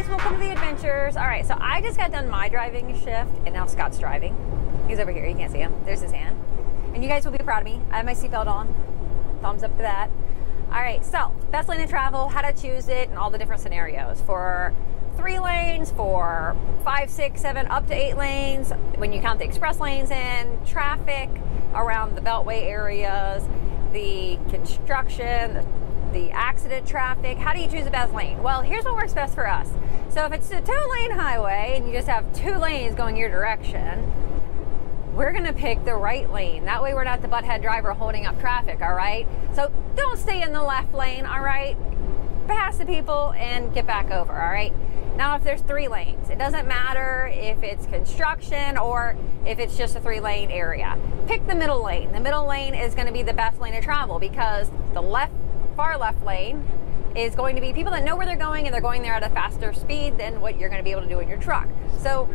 guys, welcome to the adventures. All right, so I just got done my driving shift and now Scott's driving. He's over here, you can't see him. There's his hand. And you guys will be proud of me. I have my seatbelt on. Thumbs up to that. All right, so best lane to travel, how to choose it, and all the different scenarios for 3 lanes, for 5, 6, 7, up to 8 lanes, when you count the express lanes in, traffic around the beltway areas, the construction, the accident traffic. How do you choose the best lane? Well, here's what works best for us. So if it's a 2-lane highway and you just have 2 lanes going your direction, we're gonna pick the right lane. That way we're not the butthead driver holding up traffic, all right? So don't stay in the left lane, all right? Pass the people and get back over, all right? Now, if there's 3 lanes, it doesn't matter if it's construction or if it's just a 3-lane area. Pick the middle lane. The middle lane is gonna be the best lane to travel because the far left lane is going to be people that know where they're going and they're going there at a faster speed than what you're going to be able to do in your truck. So,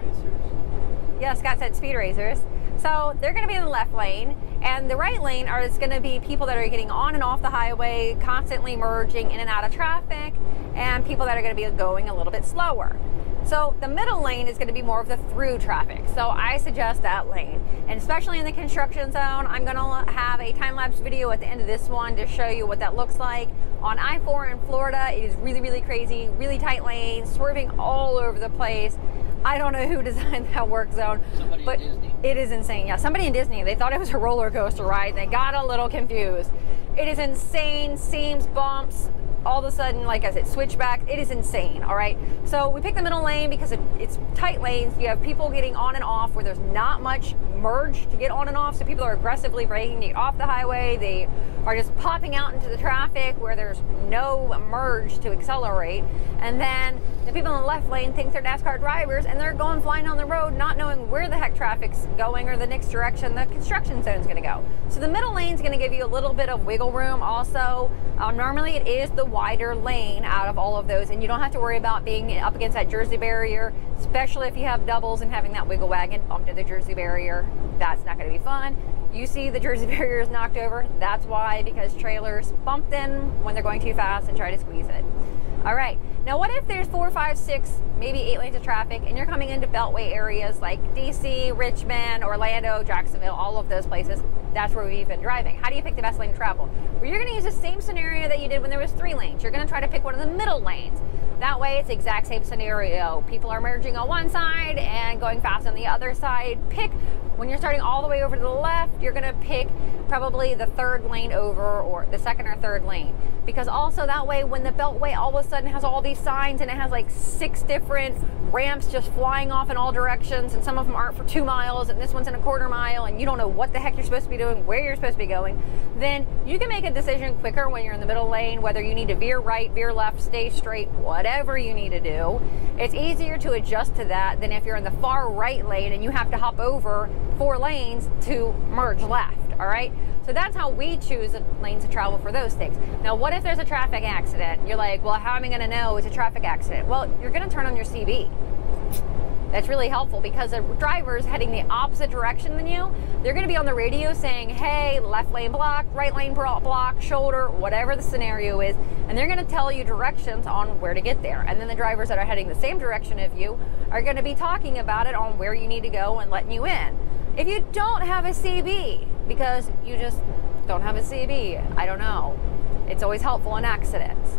yeah, Scott said speed racers. So they're going to be in the left lane, and the right lane is going to be people that are getting on and off the highway, constantly merging in and out of traffic, and people that are going to be going a little bit slower. So the middle lane is going to be more of the through traffic. So I suggest that lane. And especially in the construction zone, I'm going to have a time-lapse video at the end of this one to show you what that looks like. On I-4 in Florida, it is really, really crazy, really tight lanes, swerving all over the place. I don't know who designed that work zone, but it is insane. Yeah, somebody in Disney, they thought it was a roller coaster ride and they got a little confused. It is insane, seams, bumps, all of a sudden, like I said, switchback. It is insane, all right? So we pick the middle lane because it's tight lanes. You have people getting on and off where there's not much merge to get on and off, so people are aggressively braking to get off the highway. They are just popping out into the traffic where there's no merge to accelerate. And then the people in the left lane think they're NASCAR drivers and they're going flying on the road, not knowing where the heck traffic's going or the next direction the construction zone is going to go. So the middle lane is going to give you a little bit of wiggle room also. Normally it is the wider lane out of all of those, and you don't have to worry about being up against that Jersey barrier, especially if you have doubles and having that wiggle wagon bump to the Jersey barrier. That's not going to be fun. You see the Jersey barrier is knocked over. That's why, because trailers bump them when they're going too fast and try to squeeze it. All right, now what if there's 4, 5, 6, maybe 8 lanes of traffic and you're coming into beltway areas like DC, Richmond, Orlando, Jacksonville, all of those places? That's where we've been driving. How do you pick the best lane to travel? Well, you're gonna use the same scenario that you did when there was 3 lanes. You're gonna try to pick one of the middle lanes. That way it's the exact same scenario. People are merging on one side and going fast on the other side. When you're starting all the way over to the left, you're gonna pick probably the 3rd lane over, or the 2nd or 3rd lane. Because also that way, when the beltway all of a sudden has all these signs and it has like 6 different ramps just flying off in all directions, and some of them aren't for 2 miles and this one's in a 1/4 mile, and you don't know what the heck you're supposed to be doing, where you're supposed to be going, then you can make a decision quicker when you're in the middle lane, whether you need to veer right, veer left, stay straight, whatever you need to do. It's easier to adjust to that than if you're in the far right lane and you have to hop over 4 lanes to merge left, all right? So that's how we choose the lanes to travel for those things. Now, what if there's a traffic accident? You're like, well, how am I gonna know it's a traffic accident? Well, you're gonna turn on your CB. That's really helpful because the driver's heading the opposite direction than you, they're gonna be on the radio saying, hey, left lane blocked, right lane blocked, shoulder, whatever the scenario is, and they're gonna tell you directions on where to get there. And then the drivers that are heading the same direction as you are gonna be talking about it on where you need to go and letting you in. If you don't have a CB, because you just don't have a CB, I don't know, it's always helpful in accidents.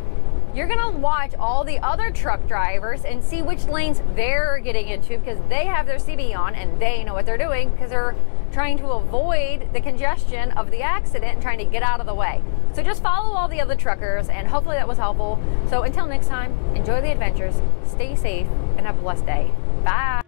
You're gonna watch all the other truck drivers and see which lanes they're getting into because they have their CB on and they know what they're doing because they're trying to avoid the congestion of the accident and trying to get out of the way. So just follow all the other truckers, and hopefully that was helpful. So until next time, enjoy the adventures, stay safe, and have a blessed day. Bye.